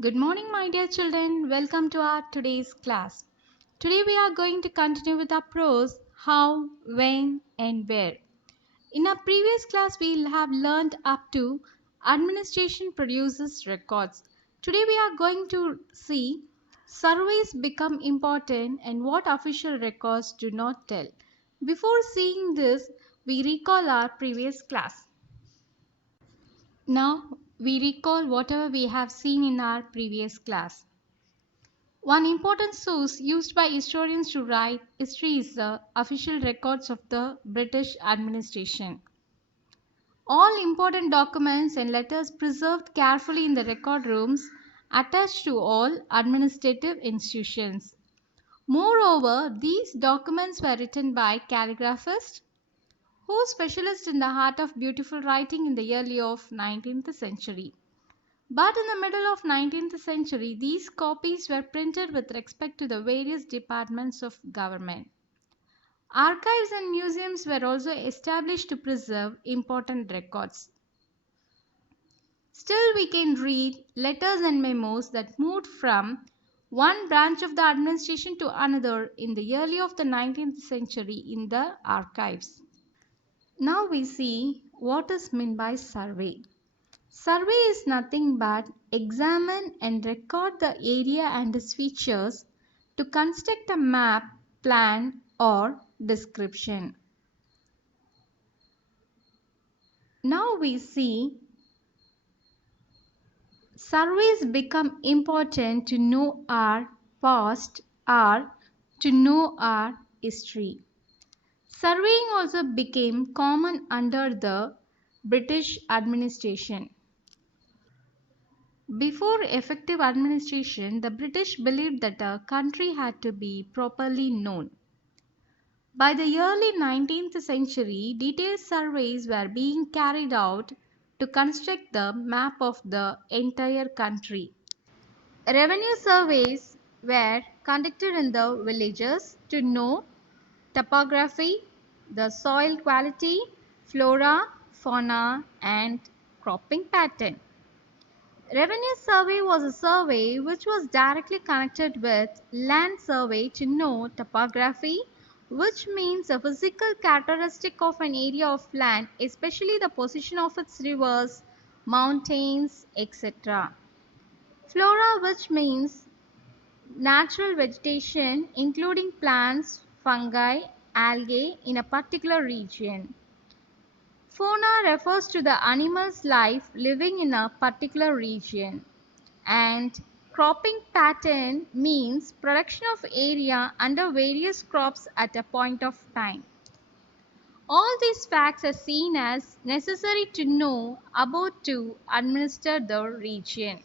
Good morning, my dear children. Welcome to our today's class. Today we are going to continue with our prose how, when, and where. In our previous class, we have learned up to administration produces records. Today we are going to see surveys become important and what official records do not tell. Before seeing this, we recall our previous class. Now we recall whatever we have seen in our previous class. One important source used by historians to write history is the official records of the British administration. All important documents and letters preserved carefully in the record rooms attached to all administrative institutions. Moreover, these documents were written by calligraphists who specialized in the art of beautiful writing in the early of 19th century. But in the middle of 19th century, these copies were printed with respect to the various departments of government. Archives and museums were also established to preserve important records. Still, we can read letters and memos that moved from one branch of the administration to another in the early of the 19th century in the archives. Now we see what is meant by survey. Survey is nothing but examine and record the area and its features to construct a map, plan or description. Now we see surveys become important to know our past or to know our history. Surveying also became common under the British administration. Before effective administration, the British believed that a country had to be properly known. By the early 19th century, detailed surveys were being carried out to construct the map of the entire country. Revenue surveys were conducted in the villages to know topography, the soil quality, flora, fauna, and cropping pattern. Revenue survey was a survey which was directly connected with land survey to know topography, which means a physical characteristic of an area of land, especially the position of its rivers, mountains, etc. Flora, which means natural vegetation including plants, fungi, algae in a particular region. Fauna refers to the animal's life living in a particular region, and cropping pattern means production of area under various crops at a point of time. All these facts are seen as necessary to know about to administer the region.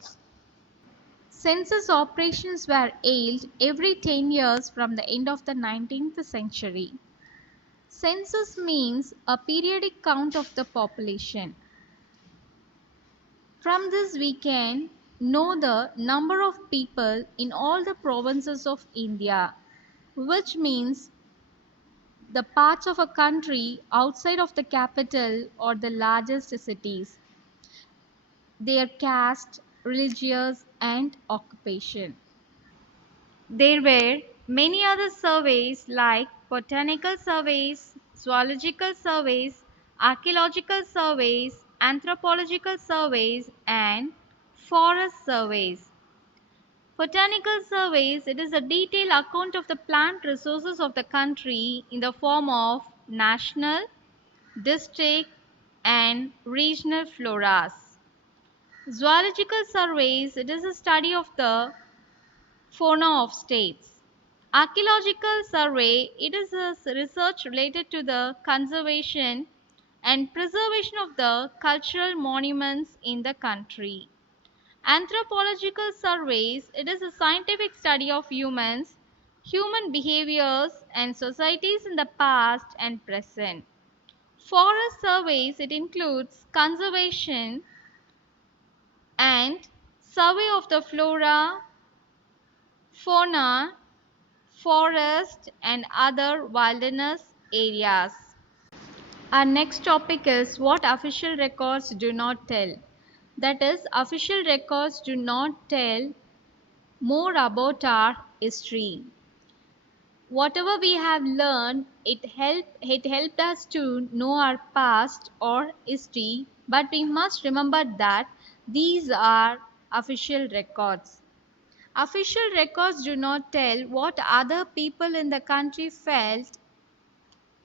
Census operations were held every 10 years from the end of the 19th century. Census means a periodic count of the population. From this we can know the number of people in all the provinces of India, which means the parts of a country outside of the capital or the largest cities, their caste, religious and occupation. There were many other surveys like botanical surveys, zoological surveys, archaeological surveys, anthropological surveys and forest surveys. Botanical surveys, it is a detailed account of the plant resources of the country in the form of national, district and regional floras. Zoological surveys, it is a study of the fauna of states. Archaeological survey, it is a research related to the conservation and preservation of the cultural monuments in the country. Anthropological surveys, it is a scientific study of humans, human behaviors and societies in the past and present. Forest surveys, it includes conservation and survey of the flora, fauna, forest and other wilderness areas. Our next topic is what official records do not tell. That is, official records do not tell more about our history. Whatever we have learned, it helped us to know our past or history, but we must remember that these are official records. Official records do not tell what other people in the country felt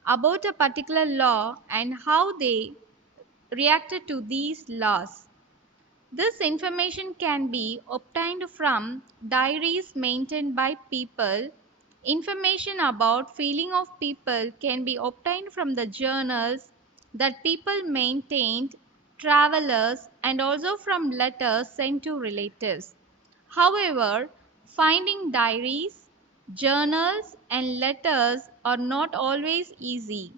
about a particular law and how they reacted to these laws. This information can be obtained from diaries maintained by people. Information about feeling of people can be obtained from the journals that people maintained, travelers, and also from letters sent to relatives. However, finding diaries, journals, and letters are not always easy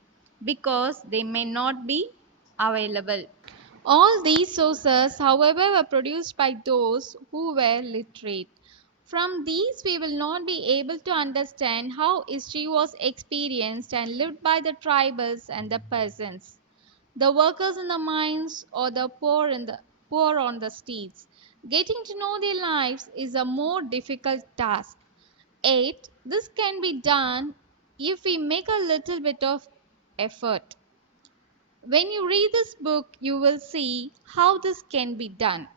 because they may not be available. All these sources, however, were produced by those who were literate. From these, we will not be able to understand how history was experienced and lived by the tribals and the peasants, the workers in the mines, or the poor on the streets. Getting to know their lives is a more difficult task. Yet, this can be done if we make a little bit of effort. When you read this book, you will see how this can be done.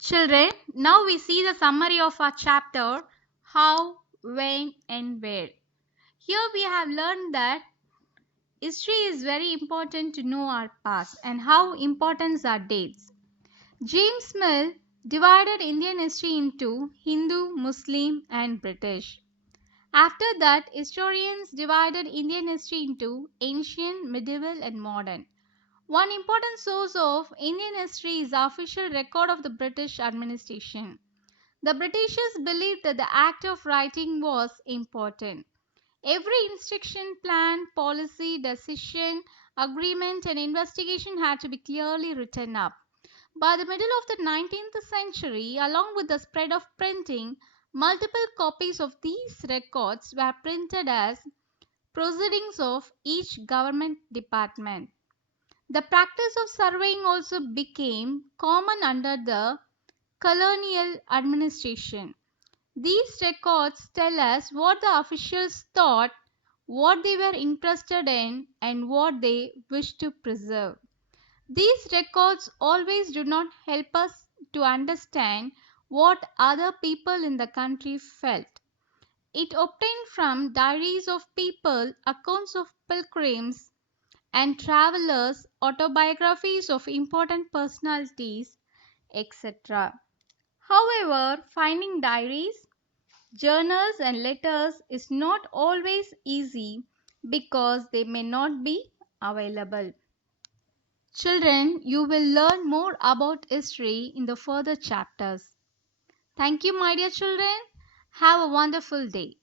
Children, now we see the summary of our chapter How, When, and Where. Here we have learned that history is very important to know our past and how important are dates. James Mill divided Indian history into Hindu, Muslim, and British. After that, historians divided Indian history into ancient, medieval, and modern. One important source of Indian history is the official record of the British administration. The Britishers believed that the act of writing was important. Every instruction, plan, policy, decision, agreement, and investigation had to be clearly written up. By the middle of the 19th century, along with the spread of printing, multiple copies of these records were printed as proceedings of each government department. The practice of surveying also became common under the colonial administration. These records tell us what the officials thought, what they were interested in, and what they wished to preserve. These records always do not help us to understand what other people in the country felt. It obtained from diaries of people, accounts of pilgrims, and travelers, autobiographies of important personalities, etc. However, finding diaries, journals, and letters is not always easy because they may not be available. Children, you will learn more about history in the further chapters. Thank you, my dear children. Have a wonderful day.